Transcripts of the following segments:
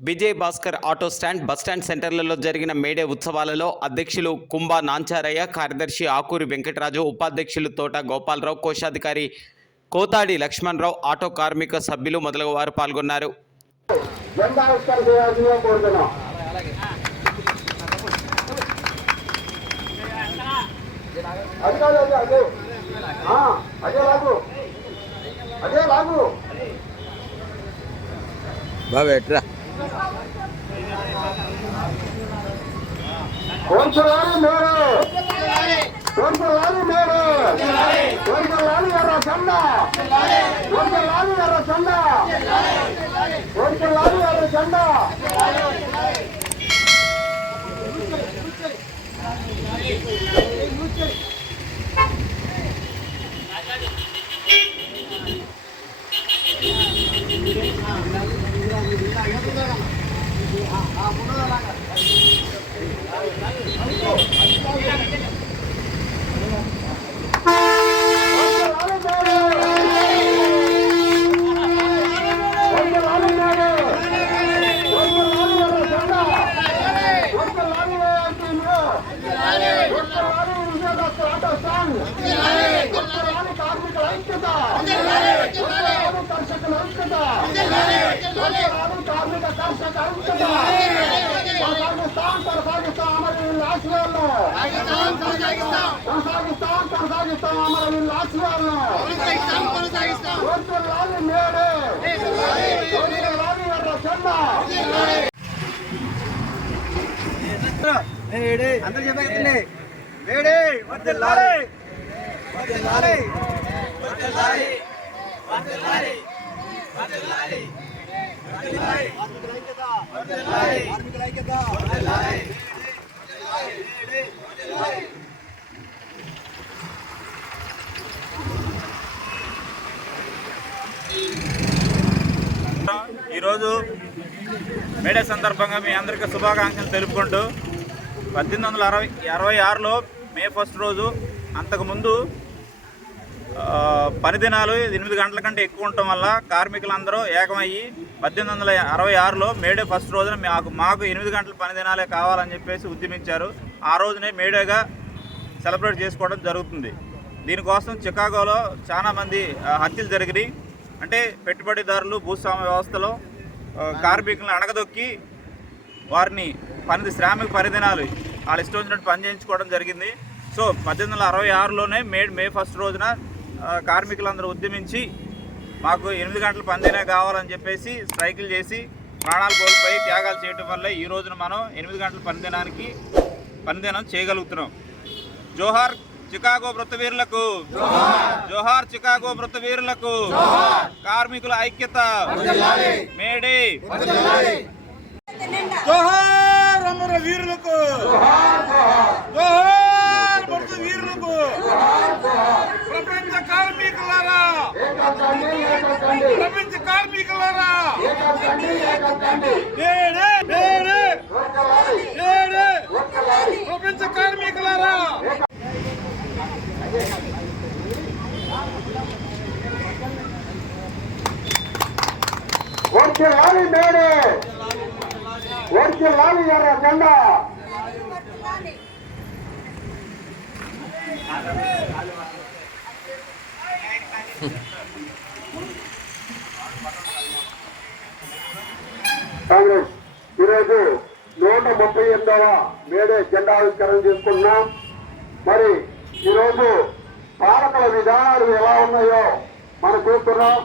Vijay Bhaskar auto stand bus stand సెంటర్లలో జరిగిన May Day ఉత్సవాలలో అధ్యక్షులు కుంభా నాంచారయ్య కార్యదర్శి ఆకూరి వెంకటరాజు ఉపాధ్యక్షులు తోట గోపాలరావు కోశాధికారి కోతాడి లక్ష్మణరావు ఆటో కార్మిక సభ్యులు మొదలగు వారు పాల్గొన్నారు. బాబా ఎట్రా చేయాల్సిందిగా కోరుతున్నాం అది కాదు అదే అదే ఆ, అదే లాగు అదే లాగు బాబు ఎట్రా కోరుకోవాలి మీరు. కోరుకోవాలి మీరు. కోరుకోవాలి ఎర్ర కొనసాగిస్తాం కొనసాగిస్తాం అమర వీళ్ళ ఆశయాలను కోరుకోవాలి మేడే కోరుకోవాలి ఎర్ర చండ అందరు చెప్పండి వేడే వర్దిల్లాలి వర్దిల్లాలి వర్దిల్లాలి వర్దిల్లాలి వర్దిల్లాలి ఈరోజు మేడే సందర్భంగా మీ అందరికీ శుభాకాంక్షలు తెలుపుకుంటూ పద్దెనిమిది వందల అరవై అరవై ఆరులో మే ఫస్ట్ రోజు అంతకుముందు పనిదినాలు ఎనిమిది గంటల కంటే ఎక్కువ ఉండటం వల్ల కార్మికులందరూ ఏకమయ్యి పద్దెనిమిది వందల అరవై ఆరులో మేడే ఫస్ట్ రోజున మాకు మాకు ఎనిమిది గంటల పని దినాలే కావాలని చెప్పేసి ఉద్యమించారు. ఆ రోజునే మేడేగా సెలబ్రేట్ చేసుకోవడం జరుగుతుంది. దీనికోసం చికాగోలో చాలామంది హత్యలు జరిగినాయి. అంటే పెట్టుబడిదారులు భూస్వామ్య వ్యవస్థలో కార్మికులను అణగదొక్కి వారిని పని శ్రామిక పరిదినాలు వాళ్ళ ఇష్టం వచ్చినట్టు పని చేయించుకోవడం జరిగింది. సో పద్దెనిమిది వందల అరవై ఆరులోనే మే మే ఫస్ట్ రోజున కార్మికులందరూ ఉద్యమించి మాకు ఎనిమిది గంటల పందైనా కావాలని చెప్పేసి స్ట్రైకులు చేసి ప్రాణాలు కోల్పోయి త్యాగాలు చేయడం వల్ల ఈ రోజున మనం ఎనిమిది గంటల పనిదినానికి పనిదినం చేయగలుగుతున్నాం. జోహార్ చికాగో వృత్తవీరులకు జోహార్ చికాగో వృత్తవీరులకు కార్మికుల ఐక్యత మేడే. జోహార్ అమర వీరులకు జోహార్ వీరులకు కార్మికులారా ప్రపంచ కార్మికులారా? ప్రపంచ కార్మికులారా? వర్షలాలి మేడే. వర్షలాలి ఎర్ర జెండా కాంగ్రెస్ ఈరోజు నూట ముప్పై మేడే జెండా ఆవిష్కరణ చేసుకుంటున్నాం. మరి ఈరోజు పాలకుల విధానాలు ఎలా ఉన్నాయో మనం చూస్తున్నాం.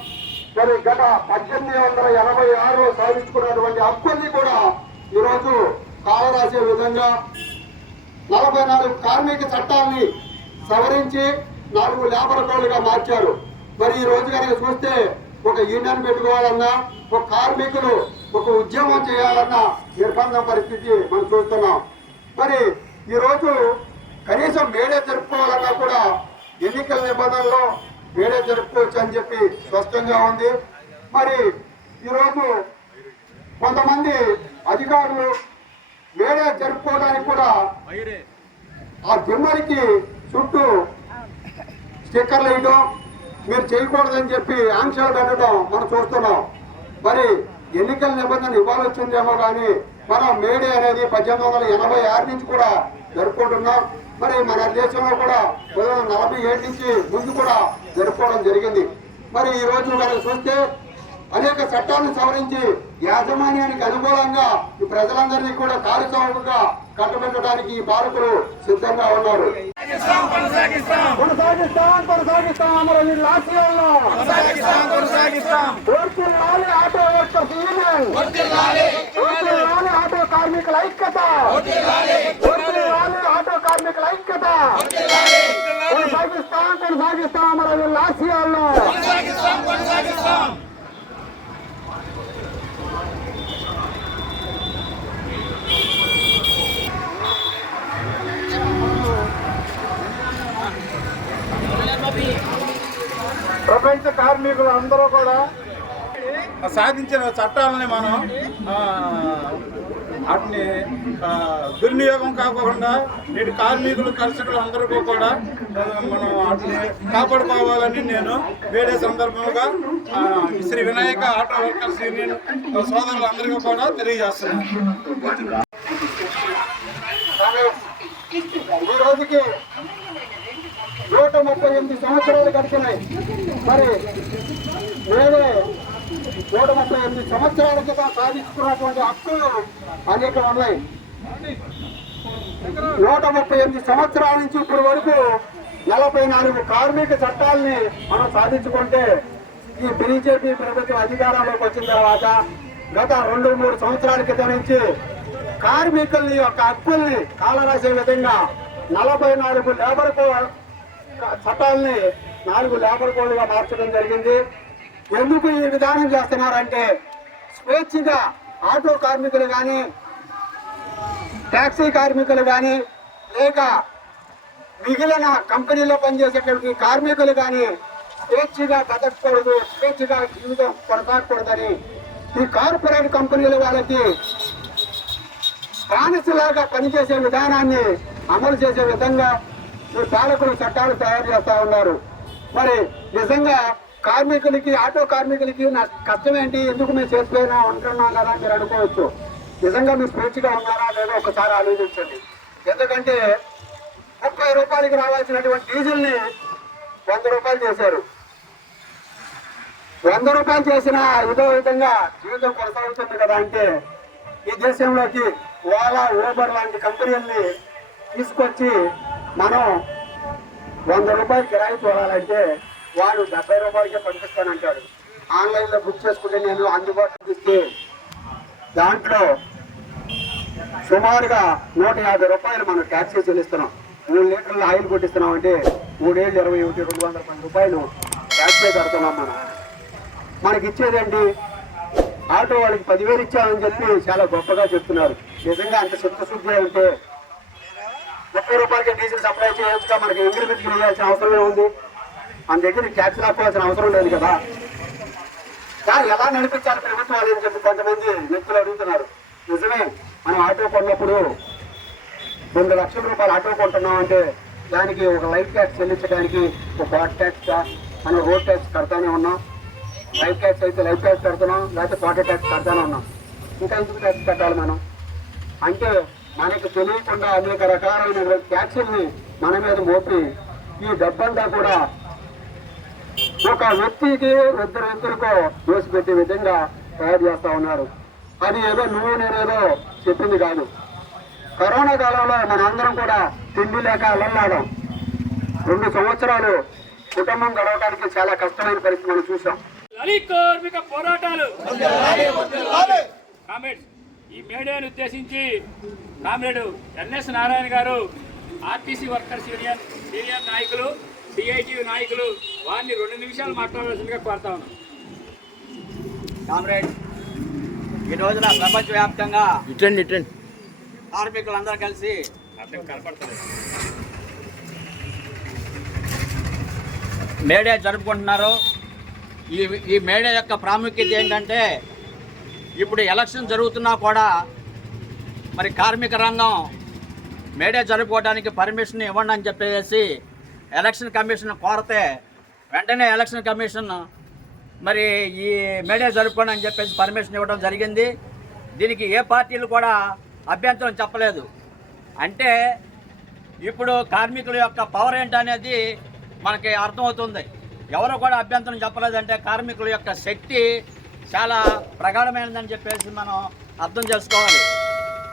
మరి గత పద్దెనిమిది వందల ఎనభై ఆరులో సాధించుకున్నటువంటి హక్కుల్ని కూడా ఈరోజు కాలరాసే విధంగా నలభై నాలుగు కార్మిక చట్టాన్ని సవరించి నాలుగు లేబర్ కోడ్లుగా మార్చారు. మరి ఈ రోజు కనుక చూస్తే ఒక యూనియన్ పెట్టుకోవాలన్నా ఒక కార్మికులు ఒక ఉద్యమం చేయాలన్న నిర్బంధ పరిస్థితి మనం చూస్తున్నాం. మరి ఈరోజు కనీసం మేడే జరుపుకోవాలన్నా కూడా ఎన్నికల నిబంధనలో మేడే జరుపుకోవచ్చు అని చెప్పి స్పష్టంగా ఉంది. మరి ఈరోజు కొంతమంది అధికారులు మేడే జరుపుకోవడానికి కూడా ఆ దిమ్మరికి చుట్టూ స్టిక్కర్లు వేయడం మీరు చేయకూడదని చెప్పి ఆంక్షలు పెట్టడం మనం చూస్తున్నాం. మరి ఎన్నికల నిబంధన ఇవ్వాలి కానీ మనం మేడే అనేది పద్దెనిమిది వందల ఎనభై ఆరు నుంచి కూడా జరుపుకుంటున్నాం. మరి మన దేశంలో కూడా పంతొమ్మిది వందల నలభై ఏడు నుంచి ముందు కూడా జరుపుకోవడం జరిగింది. మరి ఈ రోజు మనం చూస్తే అనేక చట్టాలను సవరించి యాజమాన్యానికి అనుకూలంగా ఈ ప్రజలందరినీ కూడా కాలుచౌకగా కట్టబెట్టడానికి ఈ పాలకులు సిద్ధంగా ఉన్నారు. కొనసాగిస్తాం కొనసాగిస్తాం. అమరవీరుల ఆశయాలను వర్ధిల్లాలి ఆటో వర్కర్స్ యూనియన్ వర్ధిల్లాలి ఆటో కార్మికుల ఐక్యత. వర్ధిల్లాలి ఆటో కార్మికుల ఐక్యత. కొనసాగిస్తాం కొనసాగిస్తాం అమరవీరుల ఆశయాలను ప్రపంచ కార్మికులు అందరూ కూడా సాధించిన చట్టాలని మనం వాటిని దుర్వినియోగం కాకుండా నేటి కార్మికులు కర్షకులు అందరికీ కూడా మనం వాటిని కాపాడుకోవాలని నేను వేరే సందర్భంగా Sri Vinayaka auto workers union సోదరులందరికీ కూడా తెలియజేస్తున్నాను. ఈ రోజుకి నూట ముప్పై ఎనిమిది సంవత్సరాలు గడిచినాయి. మరి వేరే నూట ముప్పై ఎనిమిది సంవత్సరాల క్రితం సాధించుకున్నటువంటి హక్కులు అనేక ఉన్నాయి. నూట ముప్పై ఎనిమిది సంవత్సరాల నుంచి ఇప్పటి వరకు నలభై నాలుగు కార్మిక చట్టాలని మనం సాధించుకుంటే ఈ బీజేపీ ప్రభుత్వం అధికారంలోకి వచ్చిన తర్వాత గత రెండు మూడు సంవత్సరాల క్రితం నుంచి కార్మికుల్ని యొక్క హక్కుల్ని కాలరాసే విధంగా నలభై నాలుగు లేబర్ కో- చట్టాలని నాలుగు లేబర్ కోడ్లుగా మార్చడం జరిగింది. ఎందుకు ఈ విధానం చేస్తున్నారంటే స్వేచ్ఛగా ఆటో కార్మికులు కానీ ట్యాక్సీ కార్మికులు కానీ లేక మిగిలిన కంపెనీలో పనిచేసేటువంటి కార్మికులు కానీ స్వేచ్ఛగా బతకూడదు స్వేచ్ఛగా జీవితం కొనసాగకూడదని ఈ కార్పొరేట్ కంపెనీల వాళ్ళకి బానిసలాగా పనిచేసే విధానాన్ని అమలు చేసే విధంగా పాలకులు చట్టాలు తయారు చేస్తా ఉన్నారు. మరి నిజంగా కార్మికులకి ఆటో కార్మికులకి నా కష్టం ఏంటి ఎందుకు మేము చేసిపోయినా ఉంటున్నాం కదా అని మీరు అనుకోవచ్చు. నిజంగా మీరు స్వేచ్ఛగా ఉన్నారా లేదో ఒకసారి ఆలోచించండి. ఎందుకంటే ముప్పై రూపాయలకి రావాల్సినటువంటి డీజిల్ని వంద రూపాయలు చేశారు. వంద రూపాయలు చేసిన ఏదో విధంగా జీవితం కొనసాగుతుంది కదా అంటే ఈ దేశంలోకి ఓలా ఊబర్ లాంటి కంపెనీల్ని తీసుకొచ్చి మనం వంద రూపాయలు కిరాయి చూడాలంటే వాడు డెబ్బై రూపాయలకే పంపిస్తానంటాడు. ఆన్లైన్లో బుక్ చేసుకుంటే నేను అందుబాటులో ఇస్తే దాంట్లో సుమారుగా నూట యాభై రూపాయలు మనం ట్యాక్సీ చెల్లిస్తున్నాం. మూడు లీటర్ల ఆయిల్ కొట్టిస్తున్నాం అంటే మూడేళ్ళు ఇరవై ఒకటి రెండు వందల పది రూపాయలు ట్యాక్సీ కడుతున్నాం మనం. మనకి ఇచ్చేదేంటి ఆటో వాళ్ళకి పదివేలు ఇచ్చామని చెప్పి చాలా గొప్పగా చెప్తున్నారు. నిజంగా అంత చిత్తశుద్ధి ఉంటే ముప్పై రూపాయలకి డీజిల్ సప్లై చేయొచ్చుగా మనకి ఇంగ్రిమెంట్ చేయాల్సిన అవసరమే ఉంది? మన దగ్గర ట్యాక్స్ లాక్కోవాల్సిన అవసరం లేదు కదా. కానీ ఎలా నడిపించాలి ప్రభుత్వాలు అని చెప్పి కొంతమంది వ్యక్తులు అడుగుతున్నారు. నిజమే మనం ఆటో కొన్నప్పుడు రెండు లక్షల రూపాయలు ఆటో కొంటున్నాం అంటే దానికి ఒక లైఫ్ ట్యాక్స్ చెల్లించడానికి ఒక వాట్ ట్యాక్స్ మనం రోడ్ ట్యాక్స్ కడతానే ఉన్నాం. లైఫ్ ట్యాక్స్ అయితే లైఫ్ ట్యాక్స్ కడుతున్నాం లేకపోతే వాటర్ ట్యాక్స్ కడతానే ఉన్నాం. ఇంకా ఎందుకు ట్యాక్స్ కట్టాలి మనం? అంటే మనకు తెలియకుండా అనేక రకాలైన ట్యాక్సుల్ని మన మీద మోపి ఈ డబ్బంతా కూడా ఒక వ్యక్తికి ఇద్దరు వ్యక్తులకు దోసి పెట్టే విధంగా తయారు చేస్తా ఉన్నారు. అది ఏదో నువ్వు నేనేదో చెప్పింది కాదు. కరోనా కాలంలో మనందరం కూడా తిండి లేక అల్లల్లాడాం రెండు సంవత్సరాలు కుటుంబం గడవడానికి చాలా కష్టమైన పరిస్థితి మనం చూసాం కార్మిక పోరాటాలు. ఈ మేడేను ఉద్దేశించి comrade NS Narayana garu RTC workers union senior నాయకులు సిఐటి నాయకులు వారిని రెండు నిమిషాలు మాట్లాడవలసిందిగా కోరుతా ఉన్నాం. కామ్రేడ్ ఈ రోజున ప్రపంచవ్యాప్తంగా ఇటండి ఇటండి. కార్మికులందరూ కలిసి మేడే జరుపుకుంటున్నారు. ఈ ఈ మేడే యొక్క ప్రాముఖ్యత ఏంటంటే ఇప్పుడు ఎలక్షన్ జరుగుతున్నా కూడా మరి కార్మిక రంగం మేడే జరుపుకోవడానికి పర్మిషన్ ఇవ్వండి అని చెప్పేసి ఎలక్షన్ కమిషన్ కోరితే వెంటనే ఎలక్షన్ కమిషన్ మరి ఈ మేడే జరుపుకోండి అని చెప్పేసి పర్మిషన్ ఇవ్వడం జరిగింది. దీనికి ఏ పార్టీలు కూడా అభ్యంతరం చెప్పలేదు. అంటే ఇప్పుడు కార్మికుల యొక్క పవర్ ఏంటనేది మనకి అర్థమవుతుంది. ఎవరు కూడా అభ్యంతరం చెప్పలేదంటే కార్మికుల యొక్క శక్తి చాలా ప్రగాఢమైనదని చెప్పేసి మనం అర్థం చేసుకోవాలి.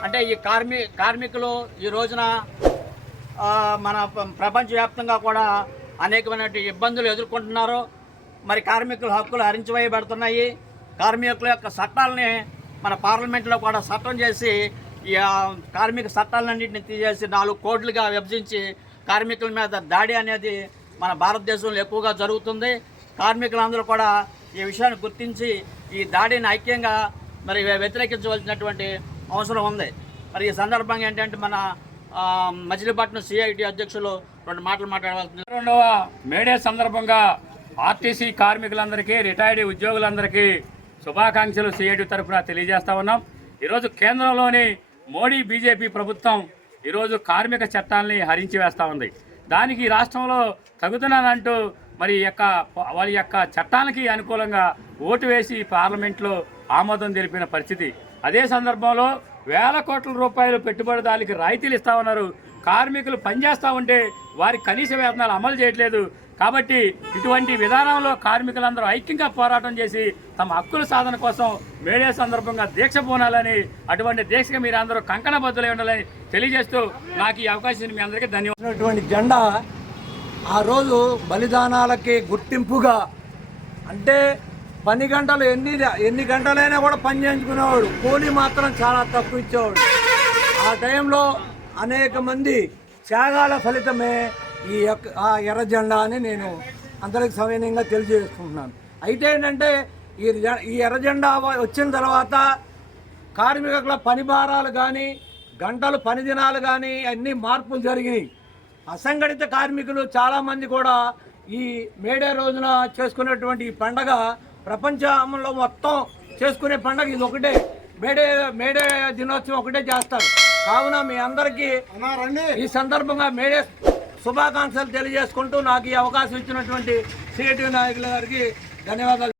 అంటే ఈ కార్మి కార్మికులు ఈ రోజున మన ప్రపంచవ్యాప్తంగా కూడా అనేకమైన ఇబ్బందులు ఎదుర్కొంటున్నారు. మరి కార్మికుల హక్కులు హరించివేయబడుతున్నాయి. కార్మికుల యొక్క చట్టాలని మన పార్లమెంట్లో కూడా చట్టం చేసి ఈ కార్మిక చట్టాలన్నింటినీ తీసేసి నాలుగు కోట్లుగా విభజించి కార్మికుల మీద దాడి అనేది మన భారతదేశంలో ఎక్కువగా జరుగుతుంది. కార్మికులందరూ కూడా ఈ విషయాన్ని గుర్తించి ఈ దాడిని ఐక్యంగా మరి వ్యతిరేకించవలసినటువంటి అవసరం ఉంది. మరి ఈ సందర్భంగా ఏంటంటే మన మచిలీపట్నం సిఐటి అధ్యక్షులు రెండు మాటలు మాట్లాడవలసింది. రెండవ మేడే సందర్భంగా ఆర్టీసీ కార్మికులందరికీ రిటైర్డ్ ఉద్యోగులందరికీ శుభాకాంక్షలు సిఐటి తరఫున తెలియజేస్తా ఉన్నాం. ఈరోజు కేంద్రంలోని మోడీ బీజేపీ ప్రభుత్వం ఈరోజు కార్మిక చట్టాలని హరించి వేస్తూ ఉంది. దానికి రాష్ట్రంలో తగుతున్నానంటూ మరి యొక్క వాళ్ళ యొక్క చట్టానికి అనుకూలంగా ఓటు వేసి పార్లమెంట్లో ఆమోదం తెలిపిన పరిస్థితి. అదే సందర్భంలో వేల కోట్ల రూపాయలు పెట్టుబడిదారులకి రాయితీలు ఇస్తా ఉన్నారు కార్మికులు పనిచేస్తూ ఉంటే వారి కనీస వేతనాలు అమలు చేయట్లేదు. కాబట్టి ఇటువంటి విధానంలో కార్మికులందరూ ఐక్యంగా పోరాటం చేసి తమ హక్కుల సాధన కోసం మేడే సందర్భంగా దీక్ష పోనాలని అటువంటి దీక్షగా మీరు అందరూ కంకణ బద్దులై ఉండాలని తెలియజేస్తూ నాకు ఈ అవకాశం మీ అందరికీ ధన్యవాదాలు. ఉన్నటువంటి జెండా ఆ రోజు బలిదానాలకి గుర్తింపుగా అంటే పని గంటలు ఎన్ని ఎన్ని గంటలైనా కూడా పని చేయించుకునేవాడు. కూలీ మాత్రం చాలా తక్కువ ఇచ్చేవాడు. ఆ టైంలో అనేక మంది త్యాగాల ఫలితమే ఈ యొక్క ఆ ఎర్ర జెండా అని నేను అందరికి సవినయంగా తెలియజేసుకుంటున్నాను. అయితే ఏంటంటే ఈ ఈ ఎర్ర జెండా వచ్చిన తర్వాత కార్మికుల పని భారాలు కానీ గంటలు పని దినాలు కానీ అన్ని మార్పులు జరిగినాయి. అసంఘటిత కార్మికులు చాలామంది కూడా ఈ మేడే రోజున చేసుకునేటువంటి ఈ పండగ ప్రపంచంలో మొత్తం చేసుకునే పండగ ఇది ఒకటే మేడే మేడే దినోత్సవం ఒకటే చేస్తారు. కావున మీ అందరికీ ఈ సందర్భంగా మేడే శుభాకాంక్షలు తెలియజేసుకుంటూ నాకు ఈ అవకాశం ఇచ్చినటువంటి సిఐటి నాయకుల గారికి ధన్యవాదాలు.